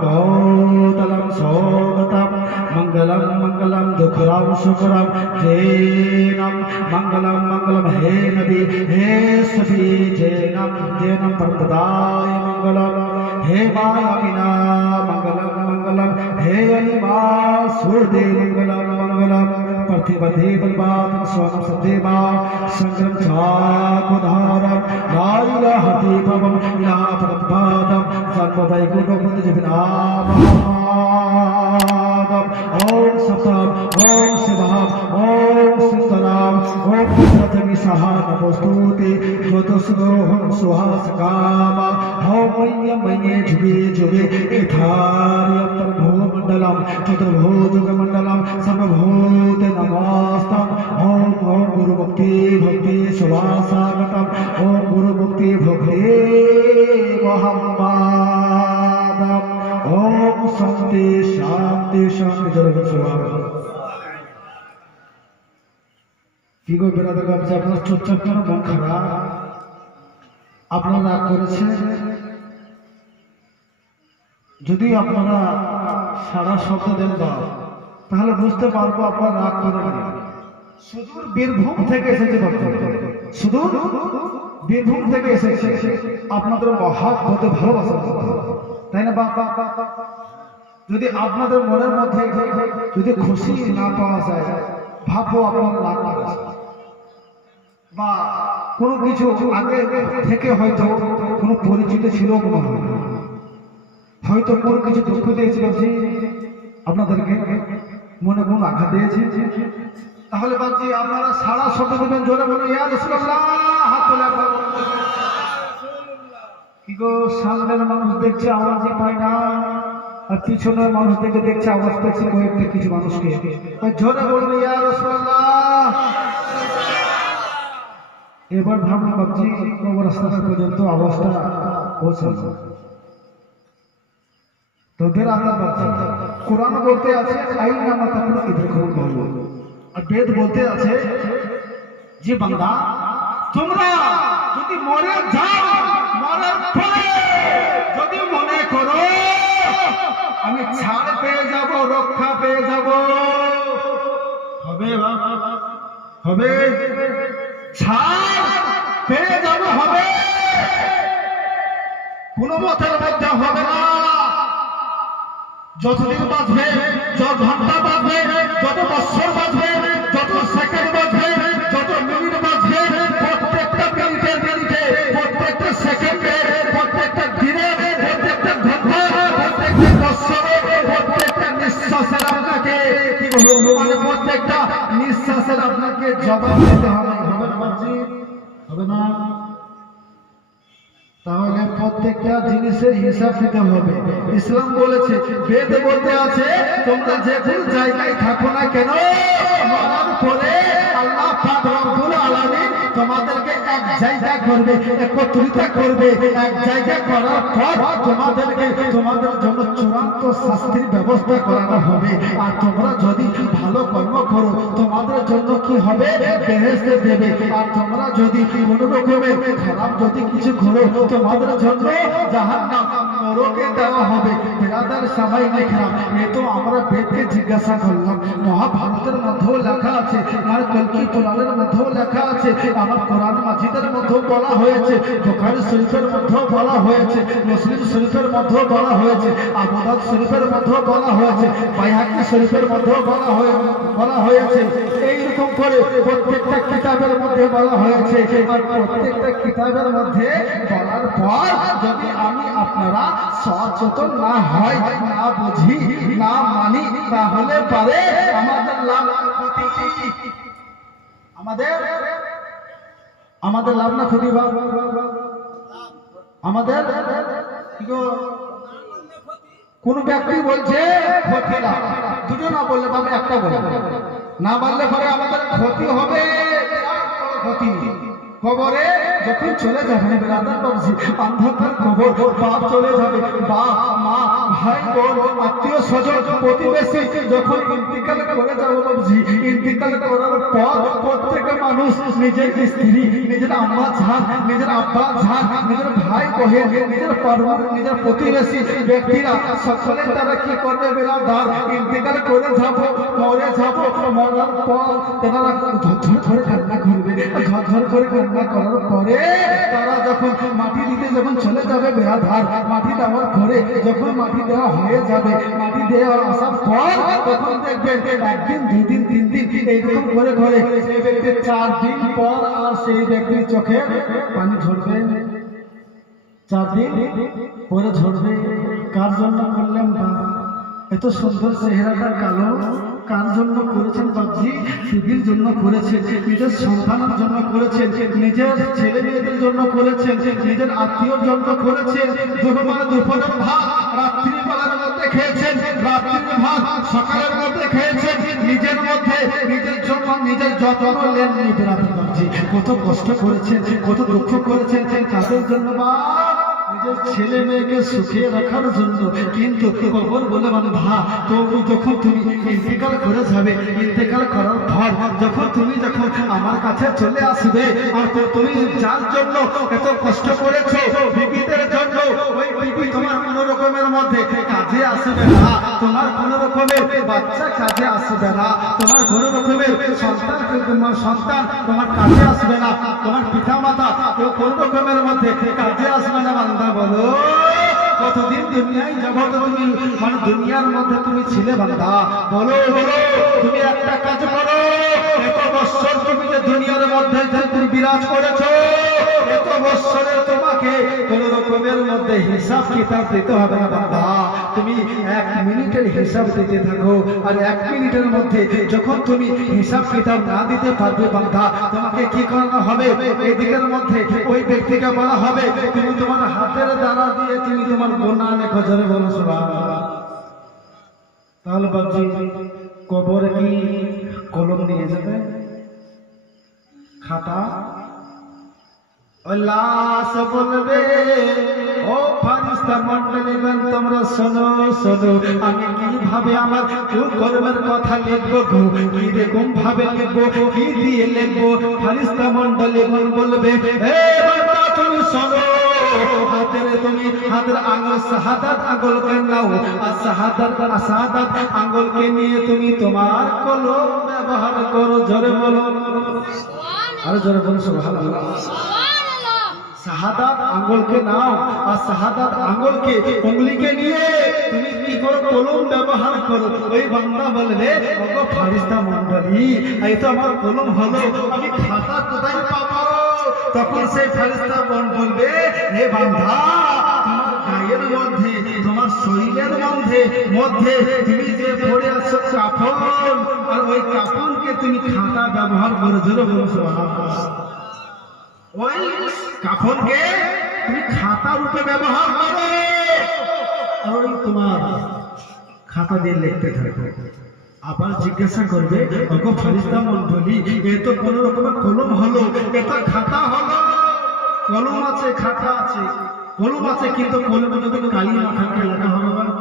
भूतलं सोगतं मंगलम मंगलम दुखरम सुखरम जैनम मंगलम मंगलम हे नदी हे सभी जैनम जैनम परमदाय मंगलम हे मायाविना मंगलम मंगलम हे अनिमा सूर्य मंगलम मंगलम पार्थिवदे बलवान स्वयं सदेवा संग्रम चाकुधारम नाइला हति भवम इला परपादम सर्ववैकुंठपति जगन्नाथम ओम सतम ओम शिवम ओम सिद्धराम ओम पुत्रजनि सहा नमोस्तुते ज्योतिषोहं सुहासकामा ओम मय्ये जुगे जुगे एथार्यं परभूमण्डलं चतुर्भुजगमण्डलं सर्वभूत नमस्तं ओम ओम गुरु भक्ति भक्ति सुवासागतम ओम गुरु भक्ति भक्ति मोहम्मदम ओम शांति शांति शांति जय स्वामी কি গো বেরাদার গামছা আপনার চুপচাপ কেন মন খারাপ আপনারা রাগ করেছেন যদি আপনারা সারা শব্দ দেন দাও তাহলে বুঝতে পারবো আপনারা রাগ করেন সুদূর বীরভূম থেকে এসেছে সুদূর বীরভূম থেকে এসেছে আপনাদের মহাব্বতে ভালোবাসা তাই না বাবা যদি আপনাদের মনের মধ্যে যদি খুশি না পাওয়া যায় ভাববো আপনারা রাগ করেছেন বা কোনো কিছু আগে থেকে হয়তো কোনো পরিচিত ছিল হয়তো কোনো কিছু দুঃখ দিয়েছিল যে আপনাদেরকে মনে কোনো আঘাত দিয়েছে তাহলে ভাবছি আপনারা সারা শব্দ দেবেন জোরে বলে ইয়া রাসূলুল্লাহ হাত তোলা কি গো সামনের মানুষ দেখছে আওয়াজই পায় না আর পিছনের মানুষ দেখছে আওয়াজ পেয়েছে কয়েকটা কিছু মানুষকে জোরে বলবে ইয়া রাসূলুল্লাহ এবার ভাবনা ভাবছি কবর রাস্তা পর্যন্ত আওয়াজটা পৌঁছাচ্ছে তোদের আমরা ভাবছি কোরআন বলতে আছে আইনা মাতা কোনো ইধর খবর বলবো আর বেদ বলতে আছে যে বান্দা তোমরা যদি মরে যাও মরার পরে যদি মনে করো আমি ছাড় পেয়ে যাব রক্ষা পেয়ে যাব হবে হবে ছাড় পেয়ে যাব হবে কোন মতের মধ্যে হবে না যতদিন বাঁচবে যত ঘন্টা বাঁচবে যত বছর বাঁচবে যত সেকেন্ড বাঁচবে যত মিনিট বাঁচবে প্রত্যেকটা মিনিটে প্রত্যেকটা সেকেন্ডে প্রত্যেকটা দিনে প্রত্যেকটা ঘন্টা প্রত্যেকটা বছরে প্রত্যেকটা নিঃশ্বাসের আপনাকে কি বলবো মানে প্রত্যেকটা নিঃশ্বাসের আপনাকে জবাব দিতে হবে হবে না তাহলে প্রত্যেকটা জিনিসের হিসাব দিতে হবে ইসলাম বলেছে বেদ বলতে আছে তোমরা যে কোন জায়গায় থাকো না কেন মরার পরে আল্লাহ পাক রব্বুল আলামিন তোমাদেরকে এক জায়গা করবে একত্রিত করবে এক জায়গা করার পর তোমাদের জন্য চূড়ান্ত শাস্তির ব্যবস্থা করানো হবে আর তোমরা যদি ভালো কর্ম করো তোমাদের জন্য কি হবে বেহেশতে দেবে আর তোমরা যদি কোনো রকমের খারাপ যদি কিছু করো তোমাদের জন্য জাহান্নাম নরকে দেওয়া হবে বিরাদার সবাই দেখলাম এ তো আমরা বেদকে জিজ্ঞাসা করলাম মহাভারতের মধ্যেও লেখা আছে আর কলকি পুরাণের মধ্যেও লেখা আছে আমার কোরআন মাজিদের মধ্যেও বলা হয়েছে বুখারী শরীফের মধ্যেও বলা হয়েছে মুসলিম শরীফের মধ্যেও বলা হয়েছে আবু দাউদ শরীফের মধ্যেও বলা হয়েছে বাইহাকি শরীফের মধ্যেও বলা হয়েছে এইরকম করে প্রত্যেকটা কিতাবের মধ্যে বলা হয়েছে আর প্রত্যেকটা কিতাবের মধ্যে বলার পর যদি আমি আপনারা সচেতন না হয় না বুঝি না মানি তাহলে পারে আমাদের লাভ আমাদের লাভ না ক্ষতি আমাদের কোন ব্যক্তি বলছে ক্ষতি লাভ দুটো না বললে বাবা একটা বলে না বললে পরে আমাদের ক্ষতি হবে ক্ষতি কবরে যখন চলে যাবে বিরাদার বাবজি অন্ধকার কবর বাপ চলে যাবে বাপ মা ভাই বোন আত্মীয় স্বজন প্রতিবেশী যখন ইন্তিকাল করে যাবে বাবুজি, ইন্তিকাল করার পর প্রত্যেক মানুষ নিজের স্ত্রী, নিজের আম্মা জান, নিজের আব্বা জান, নিজের ভাই বোন, নিজের পরিবার, নিজের প্রতিবেশী ব্যক্তিরা সকলে তারা কি করবে বেরাদার, ইন্তিকাল করে যাব, মরে যাব, মরার পর তারা ঝরঝর করে কান্না করবে। ঝরঝর করে কান্না করার পরে তারা যখন মাটি দিতে যখন চলে যাবে বেরাদার, মাটি দেওয়ার পরে যখন মাটি দেওয়া হয়ে যাবে, মাটি দেওয়া আসার পর তখন দেখবেন একদিন, দুই দিন, তিন দিন এইরকম করে করে সেই ব্যক্তির 4 দিন পর আর সেই ব্যক্তির চোখে পানি ঝরবে। 4 দিন পরে ঝরবে। কার জন্য করলেন বাবা? এত সুন্দর চেহারাটা কালো কার জন্য করেছেন বাবজি? টিভির জন্য করেছেন, নিজের সন্তানের জন্য করেছেন, নিজের ছেলে মেয়েদের জন্য করেছেন, নিজের আত্মীয়র জন্য করেছেন। দুপুরের ভাত রাত্রির বেলার মধ্যে খেয়েছেন, রাত্রির ভাত সকালের মধ্যে খেয়েছেন, নিজের মধ্যে নিজের জন্য নিজের যত্ন নেননি বাবজি। কত কষ্ট করেছেন, কত দুঃখ করেছেন কাদের জন্য বা নিজের ছেলে মেয়েকে সুখে রাখার জন্য। কিন্তু কবর বলে বান্ধা তবু যখন তুমি ইন্তেকাল করে যাবে, ইন্তেকাল করার পর যখন আমার কাছে চলে আসবে, আর তুমি যার জন্য এত কষ্ট করেছো বিবিদের জন্য, ওই বিবি তোমার কোনো রকমের মধ্যে কাজে আসবে না, তোমার কোনো রকমের বাচ্চা কাজে আসবে না, তোমার কোনো রকমের সন্তান তোমার কাজে আসবে না, তোমার পিতা মাতা কেউ কোনো রকমের মধ্যে কাজে আসবে না। বান্দা বলো কতদিন দুনিয়ায় জগৎ তুমি দুনিয়ার মধ্যে তুমি ছিলে বান্দা? বলো বলো তুমি একটা কাজ করো, এত বছর তুমি যে দুনিয়ার মধ্যে তুমি বিরাজ করেছো, এত বছরে তোমাকে কোন রকমের মধ্যে হিসাব কিতাব দিতে হবে না বান্দা। তুমি 1 মিনিটের হিসাব দিতে থাকো, আর 1 মিনিটের মধ্যে যখন তুমি হিসাব কিতাব না দিতে পারবে বান্দা, তোমাকে কি করানো হবে? এই দিকের মধ্যে ওই ব্যক্তিকে বলা হবে তুমি তোমার হাতের দ্বারা দিয়ে তুমি তোমার গুনাহ লেখো। জোরে বলো সুবহানাল্লাহ। তাহলে বাবজি কবরে কি কলম নিয়ে যাবে, খাতা? লাশ বলবে ও ফারিস্তা মণ্ডলীগণ তোমরা শোনো শোনো, আমি কিভাবে আমার কর্মের কথা লিখবো, কি রকম ভাবে লিখবো, কি দিয়ে লিখবো? ফারিস্তা মণ্ডলীগণ বলবে হে বান্দা তুমি শোনো, হাতের আঙ্গুল শাহাদাত আঙ্গুলকে নাও, আর শাহাদাত আঙ্গুলকে নিয়ে তুমি তোমার কলম ব্যবহার করো। জোরে বলো, আরো জোরে বলো সুবহানাল্লাহ। শাহাদাত আঙ্গুলকে নাও, আর শাহাদাত আঙ্গুলকে উঙ্গলিকে নিয়ে তুমি কি করো? কলম ব্যবহার করো। ওই বান্দা বলবে ওগো ফারিস্তা মণ্ডলী, এই তো আমার কলম হলো, আমি খাতা কোথায় পাবো? তখন সেই ফারিস্তা বলবে হে বান্দা, তোমার গায়ের মধ্যে তোমার শরীরের মধ্যে তুমি যে পড়ে আছো কাফন, আর ওই কাফনকে তুমি খাতা ব্যবহার করো। জোরে বলো সুবহানাল্লাহ। ওই কাফনকে তুমি খাতা রূপে ব্যবহার করো, আর ওই তোমার খাতা দিয়ে লিখতে থাকো। আবার জিজ্ঞাসা করবে ওগো ফারিস্তা মণ্ডলী, এ তো কোন রকমের কলম হলো, এটা খাতা হলো? কলম আছে, খাতা আছে, কলম আছে, কিন্তু কলমে যদি কালি না থাকে লেখা হবে না,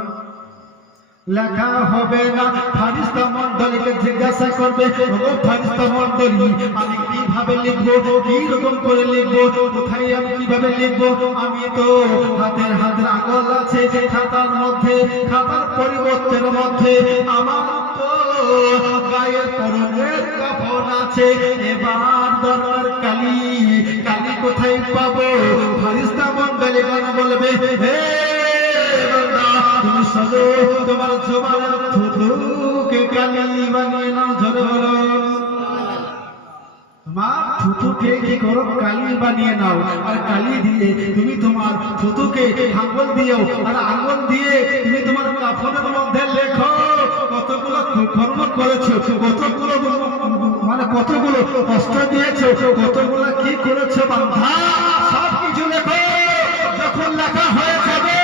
লেখা হবে না। ফারিস্তা মণ্ডলীকে জিজ্ঞাসা করবে ওগো ফারিস্তা মণ্ডলী, আমি কিভাবে লিখবো, কি রকম করে লিখবো, কোথায় আমি কিভাবে লিখবো? আমি তো হাতের আঙুল আছে খাতার মধ্যে, খাতার পরিবর্তের মধ্যে আমার তো গায়ের পরনের কাফন আছে, এবার দরকার কালি, কালি কোথায় পাবো? ফারিস্তা মণ্ডলীগণ বলবে হে তুমি শোনো, তোমার জবানের থুতুকে কালি বানিয়ে নাও। ধরে বলো তোমার থুতুকে কি করো? কালি বানিয়ে নাও, আর কালি দিয়ে তুমি তোমার থুতুকে আঙ্গুল দিও, আর আঙ্গুল দিয়ে তুমি তোমার কাফনের মধ্যে লেখো কতগুলো কর্ম করেছো, কতগুলো কষ্ট দিয়েছো, কতগুলো কি করেছো বান্ধা, সব কিছু লেখো। যখন লেখা হয়ে যাবে,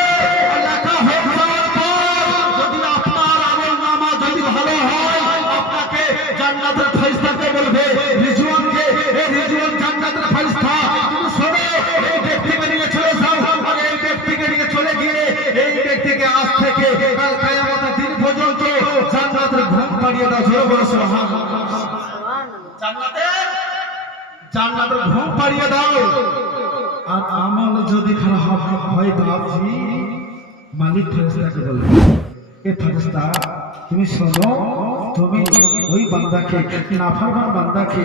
লেখা হয়ে যাওয়ার পর যদি আপনার আমলনামা যদি ভালো হয়, আপনাকে জান্নাতের ফেরেশতাকে বলবে রিজওয়ানকে, এই রিজওয়ান জান্নাতের ফেরেশতা তুমি শোনো, এই ব্যক্তিকে নিয়ে চলে যাও, আর এই ব্যক্তিকে নিয়ে চলে গিয়ে এই ব্যক্তিকে ব্যক্তিকে আজ থেকে কাল কিয়ামতের দিন পর্যন্ত জান্নাতের ঘুম পাড়িয়ে দাও। জোরে বলো সুবহানাল্লাহ। জান্নাতের ঘুম পাড়িয়ে দাও। আর আমল যদি খারাপ হয় বাপজি, মালিক ফেরেশতাকে বলবে, এ ফেরেশতা তুমি শোনো, তুমি ওই বান্দাকে, নাফরমান বান্দাকে,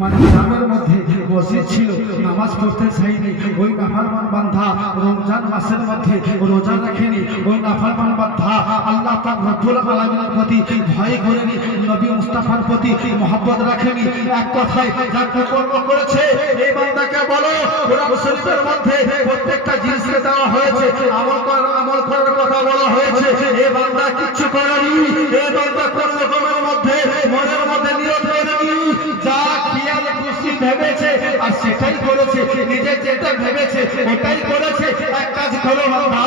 মানে গ্রামের মধ্যে মসজিদ ছিল, নামাজ পড়তে চাইনি, ওই নাফরমান বান্দা রমজান মাসের মধ্যে রোজা রাখেনি, ওই নাফরমান বান্দা আল্লাহ পাক রব্বুল আলামিনের প্রতি ভয় করেনি, নবী মুস্তাফার প্রতি মহব্বত রাখেনি, এক কথায় যা কর্ম করেছে, এই বান্দাকে বলো কোরআন শরীফের মধ্যে প্রত্যেকটা জিনিসকে দেওয়া হয়েছে, আমল করার কথা বলা হয়েছে, এই বান্দা কিচ্ছু করেনি, এই বান্দা কোন রকমের মধ্যে মনের মধ্যে নিয়ত করেনি, যা খেয়াল খুশি ভেবেছে আর সেটাই করেছে, নিজে যেটা ভেবেছে ওটাই করেছে। এক কাজ করো বান্দা,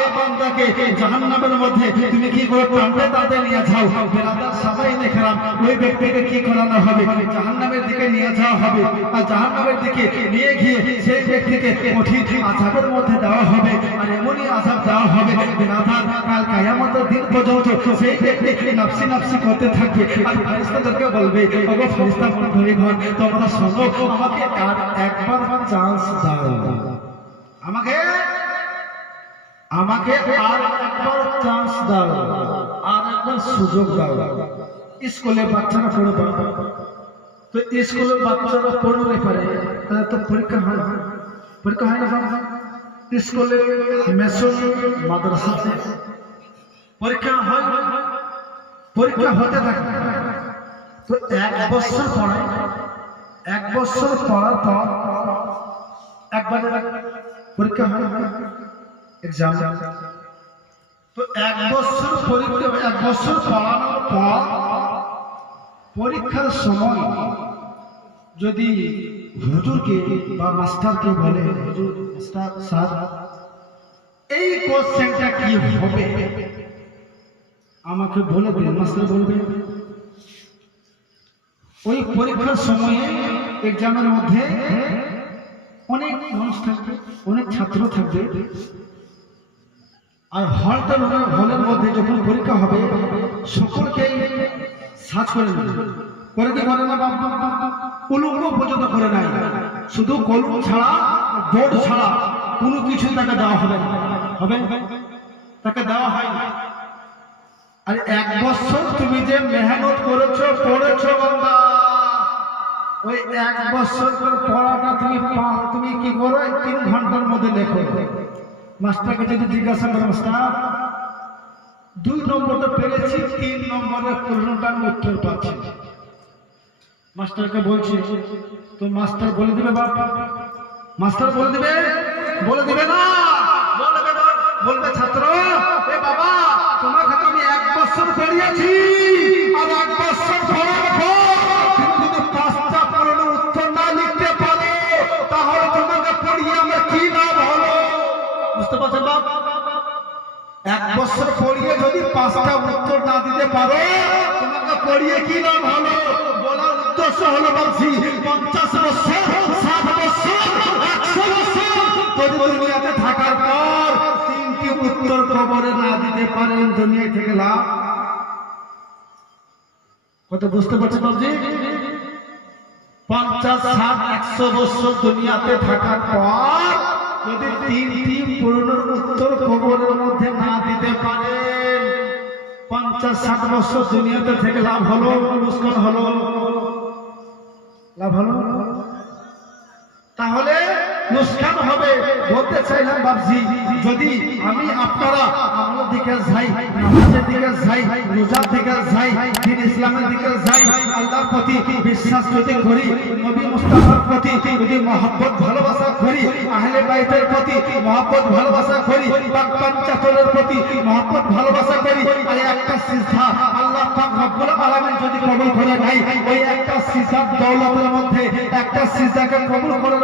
এই বান্দাকে জাহান্নামের মধ্যে তুমি কি করে টানতে টানতে নিয়ে যাও, বেরাদার সবাই দেখলাম ওই ব্যক্তিকে কি করানো হবে, জাহান্নামের দিকে নিয়ে যাওয়া হবে, আর জাহান্নামের দিকে নিয়ে গিয়ে সেই ব্যক্তিকে কঠিন আযাবের মধ্যে দেওয়া হবে, আর এমনই আযাব দেওয়া হবে বেরাদার কাল কিয়ামতের দিন পর্যন্ত সেই ব্যক্তি নাফসি নাফসি করতে থাকবে। আর ফেরেশতাদেরকে বলবে, ওগো ফেরেশতা মণ্ডলীগণ, তোমরা শোনো, আমাকে আর একবার চান্স দাও, আমাকে আর একবার চান্স দাও, আর একবার সুযোগ দাও। স্কুলে বাচ্চারা পড়বে, তো স্কুলের বাচ্চারা পড়লে পারে, তাহলে তো পরীক্ষা হয় না, পরীক্ষা হয় না বাবা, স্কুলে মেসন মাদ্রাসাতে পরীক্ষা হয়, পরীক্ষা হতে থাকে, তো এক বছর পড়ায়, এক বছর পড়ার পর একবার পরীক্ষা হয়, এক্সাম, তো এক বছর পরীক্ষা, এক বছর পড়ানোর পর পরীক্ষার সময় যদি হুজুরকে বা মাস্টারকে বলে, হুজুর মাস্টার স্যার এই কোশ্চেনটা কি হবে আমাকে বলে দিন, মাস্টার বলবে। ওই পরীক্ষার সময়ে এক্সামের মধ্যে অনেক মানুষ থাকবে, অনেক ছাত্র থাকবে, আর হলের মধ্যে যখন পরীক্ষা হবে সকলকেই সার্চ করে নেবে, করে কি করে না বাবা, উলঙ্গ পর্যন্ত করে নাই, শুধু কলম ছাড়া বোর্ড ছাড়া কোনো কিছু তাকে দেওয়া হবে না, হবে তাকে দেওয়া হয় না। আর এক বছর তুমি যে মেহনত করেছো, পড়েছো বাবা, ওই এক বছর পড়াটা তুমি কি করো, 3 ঘন্টার মধ্যে লেখো। মাস্টারকে যদি জিজ্ঞাসা করো, মাস্টার 2 নম্বরটা পেরেছি, 3 নম্বরের প্রশ্নটা আমি উত্তর পাচ্ছি, মাস্টারকে বলছি, তো মাস্টার বলে দিবে বাবা, মাস্টার বলে দিবে না, বলবে ছাত্র, এ বাবা তোমাকে তো আমি 1 বছর পড়িয়েছি, আর 1 বছর পড়ার পর তুমি যদি 5টা প্রশ্নের উত্তর না লিখতে পারো, তাহলে তোমাকে পড়িয়ে আমার কি লাভ হলো? বুঝতে পারছেন বাবা? 1 বছর পড়িয়ে যদি 5টা উত্তর না দিতে পারো, তোমাকে পড়িয়ে কি লাভ হলো? বলার উদ্দেশ্য হলো বলছি 50 বছর, 60 বছর, 100 বছর যদি দুনিয়াতে থাকার পর 3টি উত্তর কবরে না দিতে পারেন, দুনিয়া থেকে লাভ কত? বুঝতে পারছেন বাবজি? 50, 60, 100 বছর দুনিয়াতে থাকার পর যদি 3টি প্রশ্নের উত্তর কবরের মধ্যে না দিতে পারেন, 50, 60 বছর দুনিয়াতে থেকে লাভ হলো, লোকসান হলো? লাভ হলো? তাহলে লোকসান হবে। বলতে চাইলাম বাবজি, যদি আমি আপনারা আমলের দিকে যাই, নামাজের দিকে যাই, রোজার দিকে যাই, দ্বীন ইসলামের দিকে যাই, আল্লাহর প্রতি বিশ্বাস যদি করি, নবী মুস্তাফার প্রতি যদি মহব্বত ভালোবাসা করি, আহলে বাইতের প্রতি মহব্বত ভালোবাসা করি, পাক পাঞ্চাতরের প্রতি মহব্বত ভালোবাসা করি, আর একটা সিজদা আল্লাহ পাক রব্বুল আলামিন যদি কবুল করে নাই, ওই একটা সিজদার দৌলতের মধ্যে, একটা সিজদাকে কবুল করে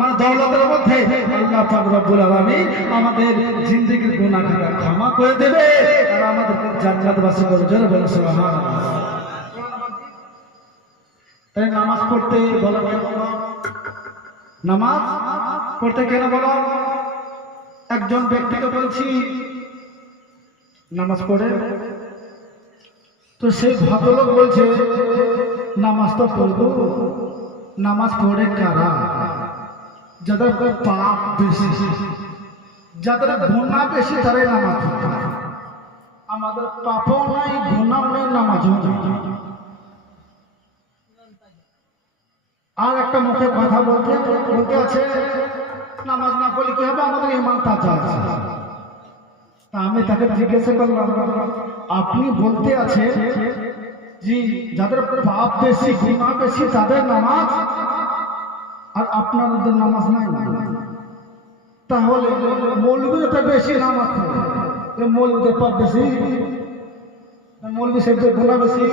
মানে দৌলতের মধ্যে আল্লাহ পাক রব্বুল আলামিন আমাদের জিন্দেগির গুনাহকে ক্ষমা করে দেবে, আর আমাদেরকে জান্নাতবাসী করে জোরে বলে সুবহানাল্লাহ। তাই নামাজ পড়তে বলা কেন? নামাজ পড়তে কেন বলো? একজন ব্যক্তিকে বলছি নামাজ পড়ে। তো সেই ভদ্রলোক বলছে নামাজ তো পড়বো, নামাজ পড়ে কারা? যাদের পাপ বেশি, যাদের গুনাহ বেশি তারাই নামাজ পড়ে। আমাদের পাপও নাই, গুনাহ নেই, নামাজও নেই। আর একটা মুখে কথা বলতে বলতে আছে নামাজ না পড়লে কি হবে, আমাদের ঈমান তাজা আছে। তা আমি তাকে জিজ্ঞাসা করলাম, আপনি বলতে আছে যে যাদের পাপ বেশি, গুনাহ বেশি তাদের নামাজ, আর আপনাদের নামাজ নাই, তাহলে মৌলবীরা বেশি নামাজ পড়ে, মৌলবীদের পাপ বেশি, মৌলবী সাহেবদের গুনাহ বেশি,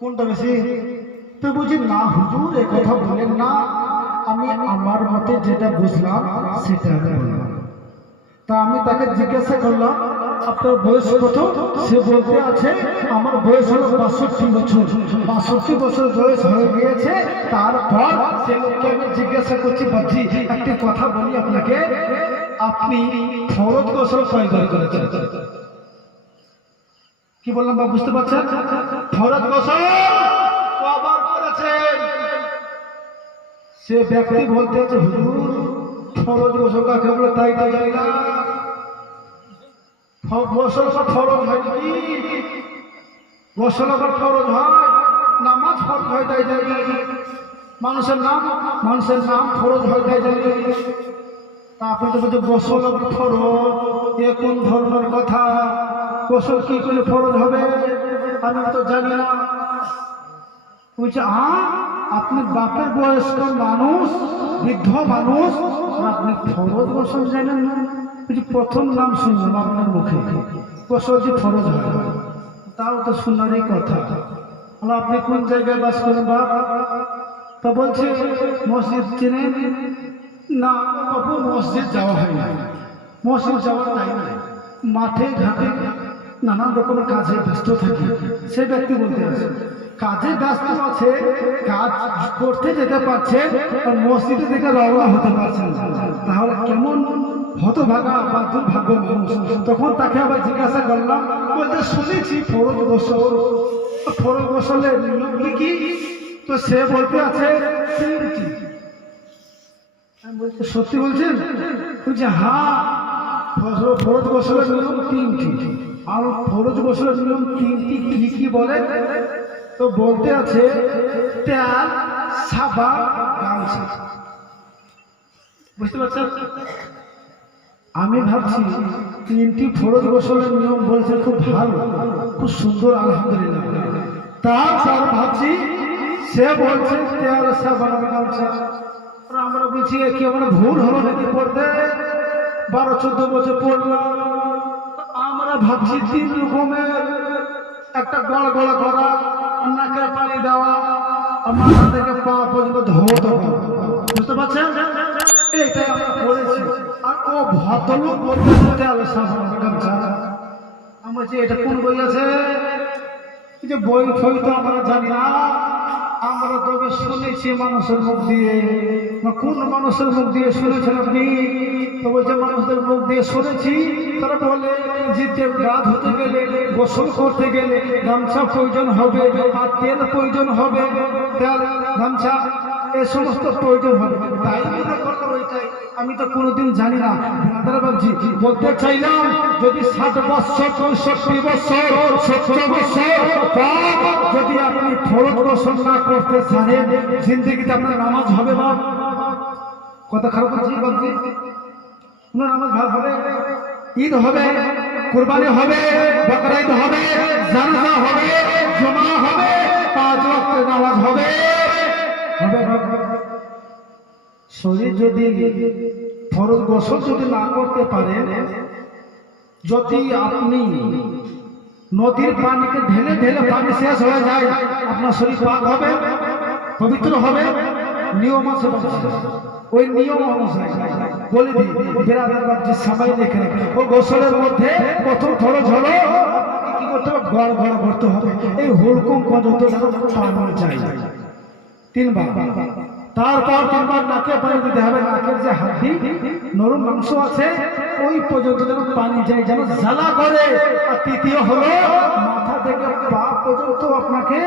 কোনটা বেশি? তো বুঝি না হুজুর এ কথা বলেন না, আমি আমার মতে যেটা বুঝলাম সেটা বললাম। তা আমি তাকে জিজ্ঞাসা করলাম আপনার বয়স কত? সে বলতে আছে আমার বয়স হলো ৬২ বছর। ৬২ বছর বয়স হয়ে গিয়েছে। তারপর সে লোককে আমি জিজ্ঞাসা করছি, বাবজি একটি কথা বলি আপনাকে, আপনি ফরজ গোসল কয়বার করেছেন? কি বললাম বা বুঝতে পারছেন? ফরজ গোসল কয়বার করেছেন? সে ব্যক্তি বলতে আছে হুজুর ফরজ গোসল কাকে বলে তাই তো জানি না। গোসল ফরজ হয় কি? গোসল আবার ফরজ হয়, নামাজ ফরজ হয় তাই জানি, মানুষের নাম ফরজ হয় তাই জানি। তা আপনি তো বলছেন গোসল ফরজ, এ কোন ধরনের কথা? গোসল কি করে ফরজ হবে আমি তো জানি না। বলছে আপনি বাপের বয়স্ক মানুষ, বৃদ্ধ মানুষ, আপনি ফরজ গোসল জানেন না? প্রথম নাম শুনলাম আপনার মুখে, গোসল যে ফরজ হয়, তাও তো শোনারই কথা। আপনি কোন জায়গায় বাস করেন বাপ? তা বলছে মসজিদ চেনেন না? বাবু মসজিদ যাওয়া হয় না, মসজিদ যাওয়ার টাইম নাই, মাঠে ঘাটে নানান রকমের কাজে ব্যস্ত থাকে। সে ব্যক্তি বলতে আছে কাজে ব্যস্ত আছে, কাজ করতে যেতে পারছে আর মসজিদে থেকে রওনা হতে পারছেন, তাহলে কেমন হতভাগা বা দুর্ভাগ্য মানুষ। তখন তাকে আবার জিজ্ঞাসা করলাম, বলতে শুনেছি ফরজ গোসল, ফরজ গোসলের নিয়ম কি? তো সে বলতে আছে তিনটি। আমি বলছি সত্যি বলছেন? বলছে হ্যাঁ, ফরজ গোসলের নিয়ম তিনটি। আর ফরজ গোসলের নিয়ম তিনটি কি কি বলে? তো বলতে আছে তেল, সাবান, গামছা। বুঝতে পারছেন? আমি ভাবছি তিনটি ফরজ গোসলের নিয়ম বলেছে, খুব ভালো, খুব সুন্দর, আলহামদুলিল্লাহ। তারপর ভাবছি সে বলছে তেল, সাবান, গামছা। আমরা বলছি কি আমরা ভুল হলো নাকি পড়তে? 12-14 বছর পড়লাম, আমরা ভাবছি 3 রকমের, একটা গড় গড় করা, নাকের পানি দেওয়া, মাথা থেকে পা পর্যন্ত ধোতে হবে। বুঝতে পারছেন? এইটাই আমরা পড়েছি। আর ও ভদ্রলোক বলতে আলো সাবান গামছা। আমরা বলছি এটা কোন বই আছে? যে বই ফই তো আমরা জানি না, আমরা তবে শুনেছি মানুষের মুখ দিয়ে। কোন মানুষের মুখ দিয়ে শুনেছেন আপনি? তো বলছে মানুষদের মুখ দিয়ে শুনেছি, তারা বলে যে গা ধুতে গেলে, গোসল করতে গেলে গামছা প্রয়োজন হবে, আর তেল প্রয়োজন হবে, তেল গামছা এ সমস্ত প্রয়োজন হবে। তাই মনে করলাম ওইটাই, আমি তো কোনোদিন জানি না। বাবজি বলতে চাইলাম যদি 60 বছর, 65 বছর, 70 বছর যদি আপনি ফরজ গোসল না করতে জানেন, জিন্দগিতে আপনার নামাজ হবে না। কথা খারাপ বলছি বাবজি? কোনো নামাজ ভালো হবে? ঈদ হবে, কুরবানি হবে, বকরা ঈদ হবে, জানাজা হবে, জুমা হবে, 5 ওয়াক্ত নামাজ হবে। শরীর যদি ফরজ গোসল যদি না করতে পারেন, যদি আপনি নদীর পানিকে ঢেলে ঢেলে পানি শেষ হয়ে যায়, আপনার শরীর পাক হবে, পবিত্র হবে। নিয়ম আছে, ওই নিয়ম অনুসারে বলে দিই বেরাদার বাবজি সবাই দেখে ও গোসলের মধ্যে প্রথম ফরজ হলো কি করতে হবে? গড় গড় করতে হবে। এই হুলকুম পর্যন্ত যেন পানি যায় 3 বার। তারপর 3 বার নাকে পানি দিতে হবে। নাকের যে হাড্ডি নরম মাংস আছে ওই পর্যন্ত যেন পানি যায়, যেন জ্বালা করে। আর তৃতীয় হলো মাথা থেকে পা পর্যন্ত আপনাকে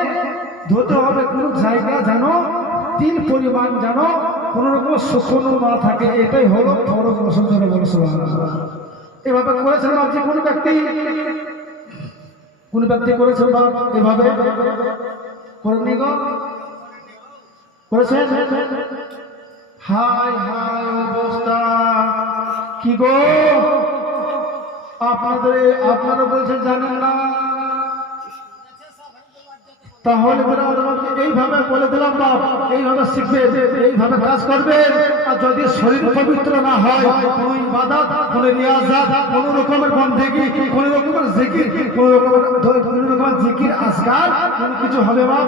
ধুতে হবে। কোন জায়গা যেন 3 পরিমাণ যেন কোন রকম শুকনো না থাকে। এটাই হলো ফরজ গোসল। জোরে বলো সুবহানাল্লাহ। এভাবে করেছেন আপনি? কোন ব্যক্তি করেছেন বাপ? এভাবে করেননি গো? করেছেন? হায় হায় অবস্থা কি গো! আপনারা বলছেন জানেন না। তাহলে এইভাবে বলে দিলাম বাপ, এইভাবে শিখবেন, এইভাবে কাজ করবেন। আর যদি শরীর পবিত্র না হয়, কোন ইবাদত, কোন রিয়াজাত, কোন রকমের বন্দেগী, কোন রকমের জিকির, কোন রকমের জিকির আজকার কোন কিছু হবে বাপ?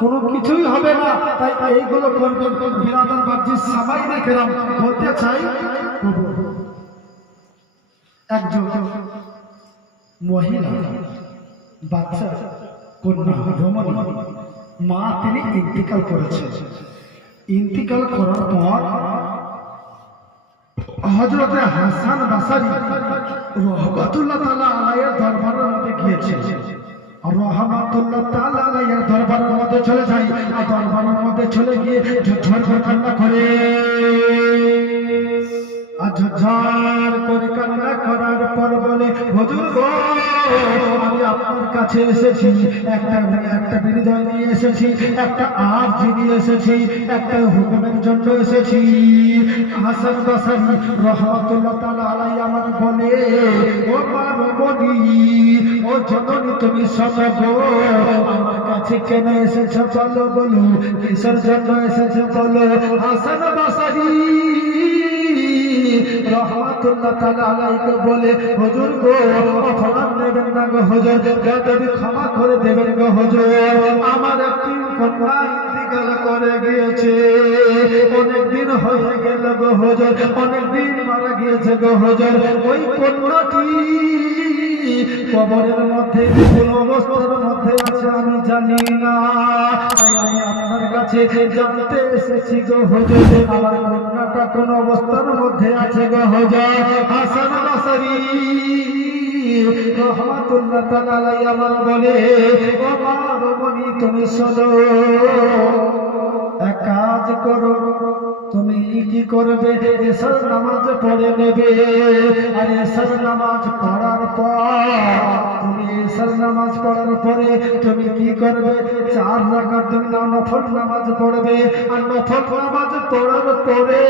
কোনো কিছুই হবে না। তাই এইগুলো করবেন। বিরাদার বাবজি সবাই দেখলাম বলতে চাই, একজন মহিলা বাচ্চা কন্যা রমণী মা, তিনি ইন্তিকাল করেছেন। ইন্তিকাল করার পর হযরতে হাসান বসরি রাহমাতুল্লাহ তাআলা আলাইহির দরবারের মধ্যে গিয়েছেন। রহমাতুল্লাহ তাআলা আলাইহির দরবারের মধ্যে চলে যায়। আর দরবারের মধ্যে চলে গিয়ে ঝরঝর করে কান্না করে, ঝরঝর করে কান্না করার পর বলে, হুজুর গো, আমি আপনার কাছে এসেছি, একটা বিনিময় নিয়ে এসেছি, একটা আরজি নিয়ে এসেছি, একটা হুকুমের জন্য এসেছি। হাসান বসরি রাহমাতুল্লাহ তাআলা আলাইহি আমার বলে, ও মা রমণী, ও জননী, তুমি শোনো গো, আমার কাছে কেন এসেছো বলো, কিসের জন্য এসেছো বলো। হাসান বসরি রাহমাতুল্লাহ তাআলা আলাইহি বলে, হুজুর গো, অপরাধ নেবেন না গো হুজুর, বেয়াদবি ক্ষমা করে দেবেন গো হুজুর। আমার একটি কন্যা ইন্তিকাল করে গিয়েছে, অনেকদিন হয়ে গেল গো হুজুর, অনেকদিন মারা গিয়েছে গো হুজুর। ওই কন্যাটি কবরের মধ্যে কোন অবস্থার মধ্যে আছে আমি জানি না। তাই আমি আপনার কাছে জানতে এসেছি গো হুজুর, আমার কন্যাটা কোন অবস্থার মধ্যে আছে গো হুজুর। হাসান বসরি রাহমাতুল্লাহ তাআলা আলাইহি আমার বলে, ও মা রমণী, তুমি শোনো, এক কাজ করো, তুমি কি করবে, এশার নামাজ পড়ে নেবে। আর এশার নামাজ পড়ার পর তুমি কি করবে, 4 রাকাত তুমি নফল নামাজ পড়বে। আর নফল নামাজ পড়ার পরে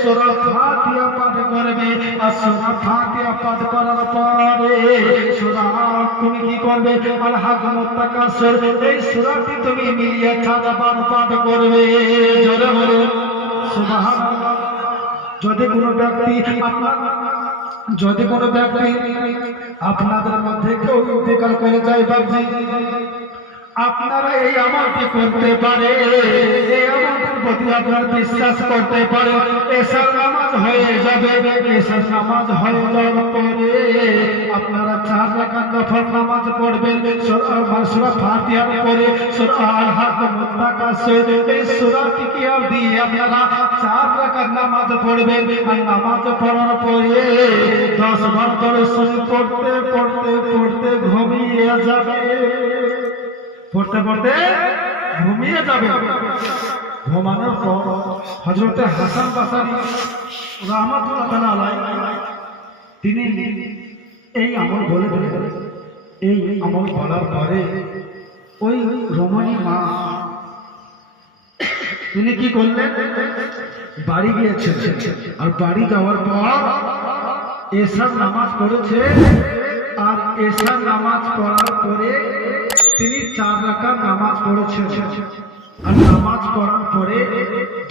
সূরা ফাতিহা পাঠ করবে। আর সূরা ফাতিহা পাঠ করার পরে তুমি কি করবে, আল হাকুমুত তাকাসুর, এই সূরাটি তুমি মিলিয়ে 4 বার পাঠ করবে। জোরে বলুন সুবহানাল্লাহ। যদি কোনো ব্যক্তি আপনাদের মধ্যে কেউ ইন্তেকাল করে যায় বাবজি, আপনারা এই আমলটি করতে পারে, এই আমলটির প্রতি আপনার বিশ্বাস করতে পারে। এশার নামাজ হয়ে যাবে। এশার নামাজ হয়ে যাওয়ার পরে আপনারা 4 রাকাত নফল নামাজ পড়বেন। সূরা ফাতিহার পরে সূরা আল হাকুমুত তাকাসুর, এই সূরাটিকে দিয়ে আপনারা 4 রাকাত নামাজ পড়বেন। আর নামাজ পড়ার পরে 10 বার ধরে পড়তে পড়তে পড়তে ঘুমিয়ে যাবে। পড়তে পড়তে ঘুমিয়ে যাবে। ঘুমানোর পর হযরতে হাসান বসরি রাহমাতুল্লাহ তাআলা আলাইহি তিনি এই আমল বলে দিলেন। এই আমল বলার পরে ওই রমণী মা তিনি কি করলেন, বাড়ি গিয়েছেন। আর বাড়ি যাওয়ার পর এশার নামাজ পড়েছে। আর এশার নামাজ পড়ার পরে তিনি 4 রাকাত নামাজ পড়েছেন। আর নামাজ পড়ার পরে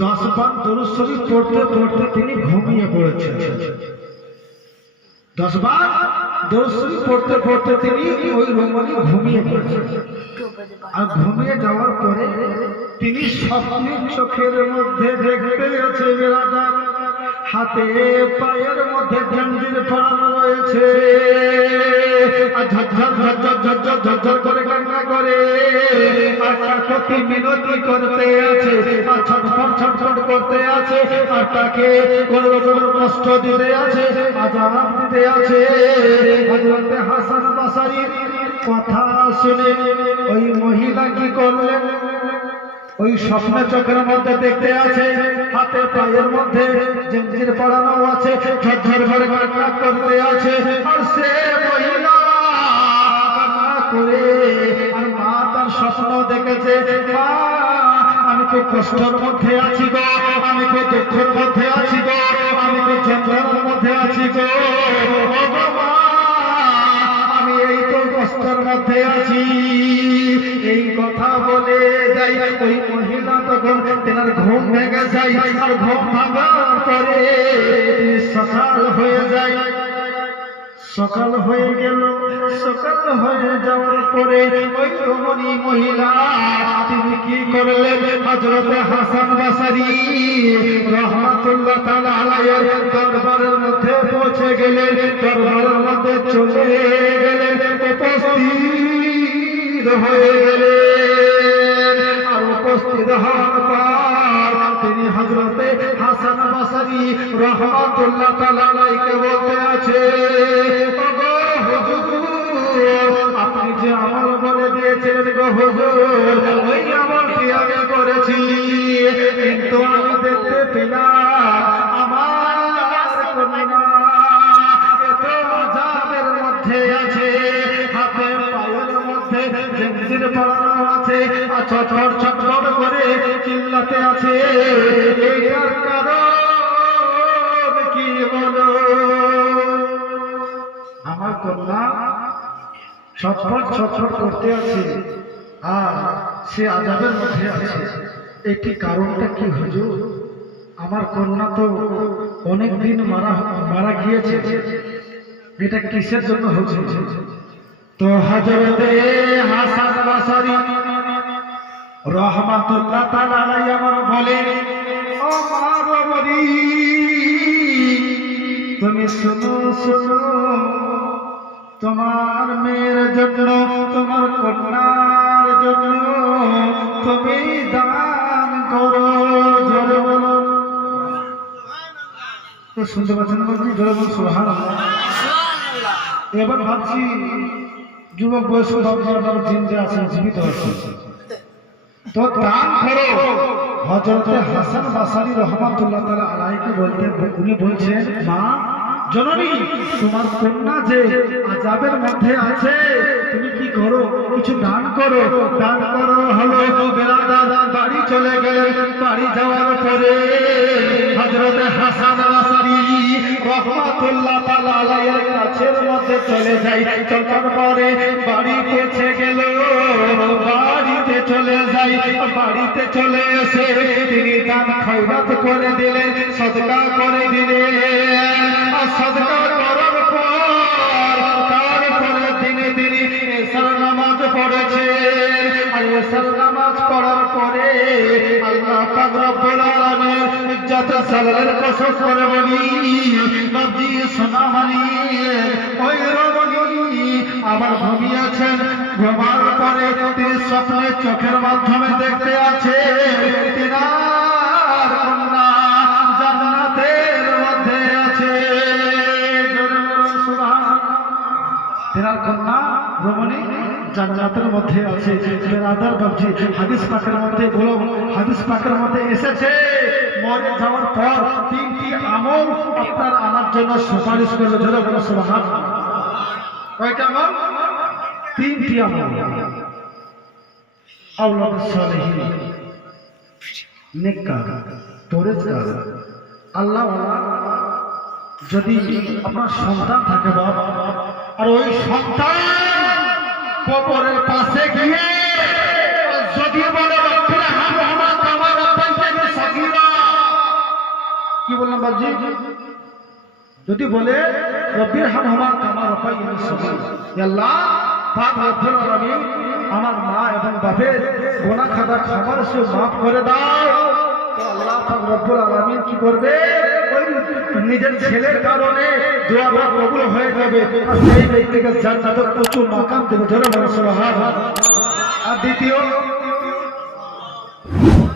10 বার দরুদ শরীফ পড়তে পড়তে তিনি ঘুমিয়ে পড়েছেন। 10 বার দরুদ শরীফ পড়তে পড়তে তিনি ওই রমণী ঘুমিয়ে পড়েছেন। আর ঘুমিয়ে যাওয়ার পরে তিনি স্বপ্নে চোখের মধ্যে দেখতে আছে বেরাদার, হাতে পায়ের মধ্যে জঞ্জির পরানো রয়েছে। আর ঝরঝর ঝরঝর ঝরঝর ঝরঝর করে কান্না করে। আর কি মিনতি করতে আছে, আর ছটফট করতে আছে, আর তাকে কোন রকমের কষ্ট দিতে আছে, আযাব দিতে আছে। হযরত হাসান বসরির কথা শুনে ওই মহিলা কি করলেন, ওই স্বপ্ন চোখের মধ্যে দেখতে আছে, হাতে পায়ের মধ্যে জঞ্জির পরানো আছে, ঝরঝর করে কান্না করতে আছে। আর সে মহিলা কান্না করে, আর মা তার স্বপ্ন দেখেছে, মা আমি খুব কষ্টের মধ্যে আছি গো, আমি খুব দুঃখের মধ্যে আছি গো, আমি খুব যন্ত্রণার মধ্যে আছি গো, ও গো মা আমি এই তো কষ্টের মধ্যে আছি। এই কথা বলে যাই, ওই মহিলা তখন তেনার ঘুম ভেঙে যায়, আর ঘুম ভাঙার পরে সকাল হয়ে যায়। সকাল হয়ে গেল, সকাল হয়ে যাওয়ার পরে ওই রমণী মহিলা তিনি কি করলেন, হযরত হাসান বসরি রাহমাতুল্লাহ তাআলা আলাইহির দরবারের মধ্যে পৌঁছে গেলেন, দরবারের মধ্যে চলে গেলেন, উপস্থিত হয়ে গেলেন। আর উপস্থিত হওয়ার পর তিনি হযরত হাসান বসরি রাহমাতুল্লাহ তাআলা আলাইহিকে বলতে আছে, আপনি যে আমল বলে দিয়েছিলেন গো হুজুর, ওই আমলটি আমি করেছি, কিন্তু আমি দেখতে পেলাম আমার কন্যা এত আযাবের মধ্যে আছে, হাতে পায়ের মধ্যে জঞ্জির পরানো আছে, আর ছটফট করে চিল্লাতে আছে। এইটার কারণ কি বলো? আমার কন্যা ছটফট করতে আছে, আর সে আযাবের মধ্যে আছে, এটি কারণটা কি হুজুর? আমার কন্যা তো অনেক দিন মারা গিয়েছে, এটা কিসের জন্য হচ্ছে? তো হযরত হাসান বসরি রাহমাতুল্লাহ তাআলা আলাইহি আমার বলে, ও মা রমণী তুমি শুনো শুনো, তোমার মেয়ের জন্য, তোমার কন্যার জন্য তুমি দান করো। জোরে বলুন, তো শুনতে পাচ্ছেন বলছি? জোরে বলুন সুবহানাল্লাহ। এবার ভাবছি যুবক বয়স্ক বাবার জিন্দা আছেন, জীবিত আছেন, তো দান করো। হযরত হাসান বসরি রাহমাতুল্লাহ তাআলা আলাইহি উনি বলছেন, মা জননী তোমার কন্যা যে আযাবের মধ্যে আছে, তুমি কি করো, কিছু দান করো। দান করো হলো বেরাদার বাড়ি চলে গেলেন। বাড়ি যাওয়ার পরে হযরত হাসান বসরি রাহমাতুল্লাহ তাআলা আলাইহির কাছের মধ্যে চলে যায়। চলার পরে বাড়ি পৌঁছে গেল, বাড়িতে চলে যায়। বাড়িতে চলে এসে তিনি দান খয়রাত করে দিলেন, সদকা করে দিলেন। সদকা করার পর তারপরে দিনে দিনে এশার নামাজ পড়েছেন। আর এশার নামাজ পড়ার পরে আল্লাহ পাক রব্বুল আলামিন ইজ্জত সালালের কসম করে বলি, নবী সোনামানি ওই রমণী আবার ঘুমিয়েছেন। ঘুমার পরে তিনি স্বপ্নে চোখের মাধ্যমে দেখতে আছে তিনার কন্যা জান্নাতের মধ্যে আছে। তিনার কন্যা রমণী জান্নাতের মধ্যে আছে। বেরাদার বাবজি হাদিস পাকের মধ্যে বলো, হাদিস পাকের মধ্যে এসেছে মরে যাওয়ার পর তিনটি আমল আপনার আমার জন্য সুপারিশ করলো। জোরে বলো সুবহানাল্লাহ। কয়টা আমল? তিনটি আমল। আওলাদুস সালেহিন, নেককার, পরেজগার, আল্লাহ যদি আপনার সন্তান থাকে বাবা, আর ওই সন্তান কবরের পাশে গিয়ে যদি বলে কি বললাম বাবজি, যদি বলে রব্বির হামহুমা কামা রাব্বায়ানি সগীরা, আল্লাহ পাক রব্বুল আলামিন আমার মা এবং বাপের গুনাহ খাতা ক্ষমার সে মাফ করে দাও, তো আল্লাহ পাক রব্বুল আলামিন কি করবে, ওই নিজের ছেলের কারণে দোয়াটা কবুল হয়ে যাবে, আর সেই ব্যক্তিকে জান্নাতে প্রচুর মাকাম দেবে। জোরে বলো সুবহানাল্লাহ। আর দ্বিতীয় করো।